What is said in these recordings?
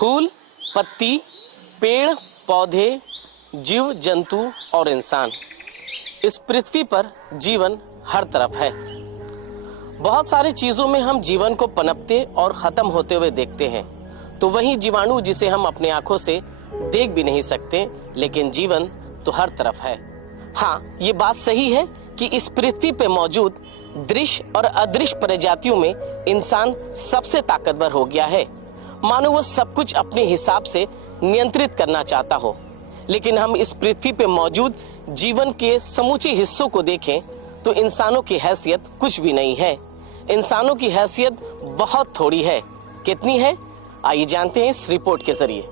फूल, पत्ती, पेड़, पौधे, जीव जंतु और इंसान, इस पृथ्वी पर जीवन हर तरफ है। बहुत सारी चीजों में हम जीवन को पनपते और खत्म होते हुए देखते हैं, तो वहीं जीवाणु जिसे हम अपनी आंखों से देख भी नहीं सकते, लेकिन जीवन तो हर तरफ है। हाँ, ये बात सही है कि इस पृथ्वी पे मौजूद दृश्य और अदृश्य प्रजातियों में इंसान सबसे ताकतवर हो गया है, मानो वो सब कुछ अपने हिसाब से नियंत्रित करना चाहता हो। लेकिन हम इस पृथ्वी पे मौजूद जीवन के समूचे हिस्सों को देखें तो इंसानों की हैसियत कुछ भी नहीं है। इंसानों की हैसियत बहुत थोड़ी है। कितनी है, आइए जानते हैं इस रिपोर्ट के जरिए।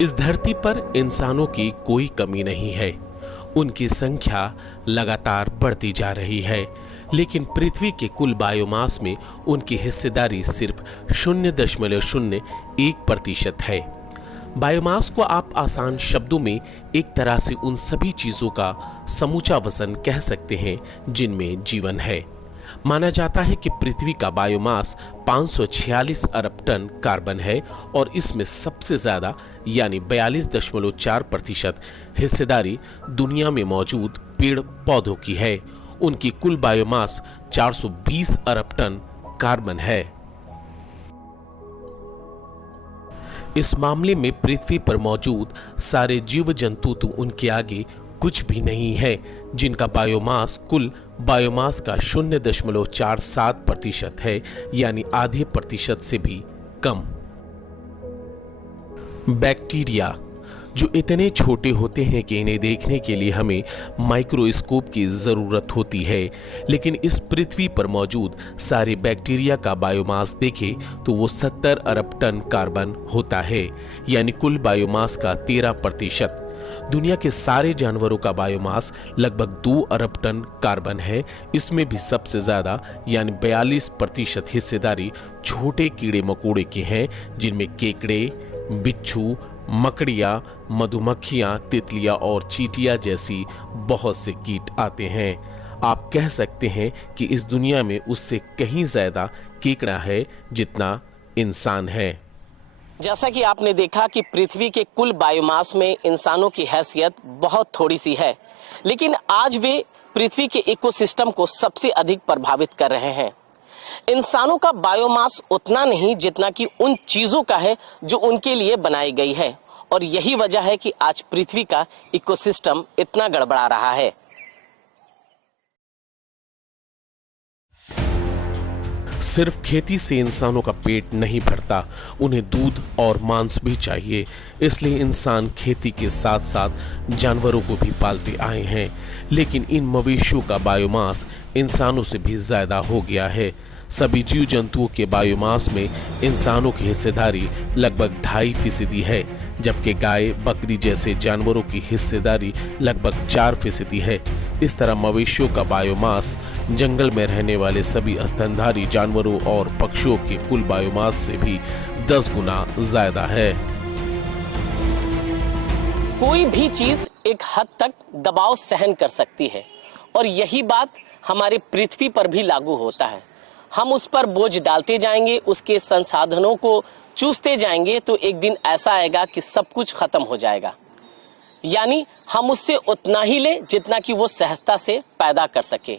इस धरती पर इंसानों की कोई कमी नहीं है। उनकी संख्या लगातार बढ़ती जा रही है, लेकिन पृथ्वी के कुल बायोमास में उनकी हिस्सेदारी सिर्फ 0.01% है। बायोमास को आप आसान शब्दों में एक तरह से उन सभी चीजों का समूचा वजन कह सकते हैं जिनमें जीवन है। माना जाता है कि पृथ्वी का बायोमास 546 अरब टन कार्बन है और इसमें सबसे ज्यादा यानी 42.4% हिस्सेदारी दुनिया में मौजूद पेड़ पौधों की है। उनकी कुल बायोमास 420 अरब टन कार्बन है। इस मामले में पृथ्वी पर मौजूद सारे जीव जंतु तो उनके आगे कुछ भी नहीं है, जिनका बायोमास कुल बायोमास का 0.47% है, यानी आधे प्रतिशत से भी कम। बैक्टीरिया, जो इतने छोटे होते हैं कि इन्हें देखने के लिए हमें माइक्रोस्कोप की ज़रूरत होती है, लेकिन इस पृथ्वी पर मौजूद सारे बैक्टीरिया का बायोमास देखें तो वो 70 अरब टन कार्बन होता है, यानी कुल बायोमास का 13%। दुनिया के सारे जानवरों का बायोमास लगभग 2 अरब टन कार्बन है। इसमें भी सबसे ज़्यादा यानी 42% हिस्सेदारी छोटे कीड़े मकोड़े के हैं, जिनमें केकड़े, बिच्छू, मकड़ियाँ, मधुमक्खियाँ, तितलियाँ और चींटियाँ जैसी बहुत से कीट आते हैं। आप कह सकते हैं कि इस दुनिया में उससे कहीं ज़्यादा केकड़ा है जितना इंसान है। जैसा कि आपने देखा कि पृथ्वी के कुल बायोमास में इंसानों की हैसियत बहुत थोड़ी सी है, लेकिन आज वे पृथ्वी के इकोसिस्टम को सबसे अधिक प्रभावित कर रहे हैं। इंसानों का बायोमास उतना नहीं जितना कि उन चीजों का है जो उनके लिए बनाई गई है, और यही वजह है कि आज पृथ्वी का इकोसिस्टम इतना गड़बड़ा रहा है। सिर्फ खेती से इंसानों का पेट नहीं भरता, उन्हें दूध और मांस भी चाहिए। इसलिए इंसान खेती के साथ साथ जानवरों को भी पालते आए हैं, लेकिन इन मवेशियों का बायोमास इंसानों से भी ज़्यादा हो गया है। सभी जीव जंतुओं के बायोमास में इंसानों की हिस्सेदारी लगभग 2.5% है, जबकि गाय, बकरी जैसे जानवरों की हिस्सेदारी लगभग 4% है। इस तरह मवेशियों का बायोमास जंगल में रहने वाले सभी स्तनधारी जानवरों और पक्षियों के कुल बायोमास से भी 10 गुना ज्यादा है। कोई भी चीज एक हद तक दबाव सहन कर सकती है, और यही बात हमारे पृथ्वी पर भी लागू होता है। हम उस पर बोझ डालते जाएंगे, उसके संसाधनों को चूसते जाएंगे, तो एक दिन ऐसा आएगा कि सब कुछ खत्म हो जाएगा। यानी हम उससे उतना ही ले जितना कि वो सहजता से पैदा कर सके।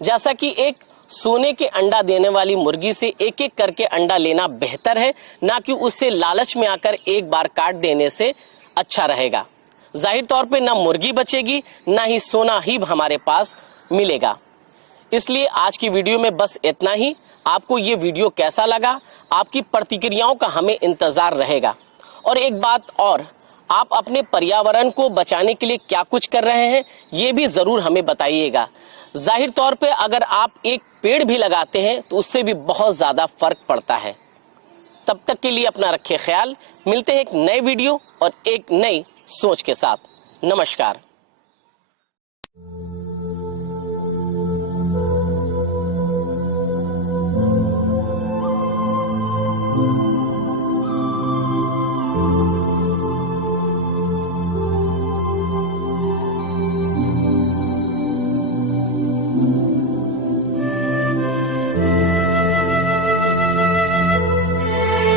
जैसा कि एक सोने के अंडा देने वाली मुर्गी से एक एक करके अंडा लेना बेहतर है, ना कि उससे लालच में आकर एक बार काट देने से अच्छा रहेगा। जाहिर तौर पे ना मुर्गी बचेगी, ना ही सोना ही हमारे पास मिलेगा। इसलिए आज की वीडियो में बस इतना ही। आपको ये वीडियो कैसा लगा, आपकी प्रतिक्रियाओं का हमें इंतजार रहेगा। और एक बात और, आप अपने पर्यावरण को बचाने के लिए क्या कुछ कर रहे हैं, ये भी जरूर हमें बताइएगा। जाहिर तौर पे अगर आप एक पेड़ भी लगाते हैं तो उससे भी बहुत ज्यादा फर्क पड़ता है। तब तक के लिए अपना रखिए ख्याल। मिलते हैं एक नए वीडियो और एक नई सोच के साथ। नमस्कार।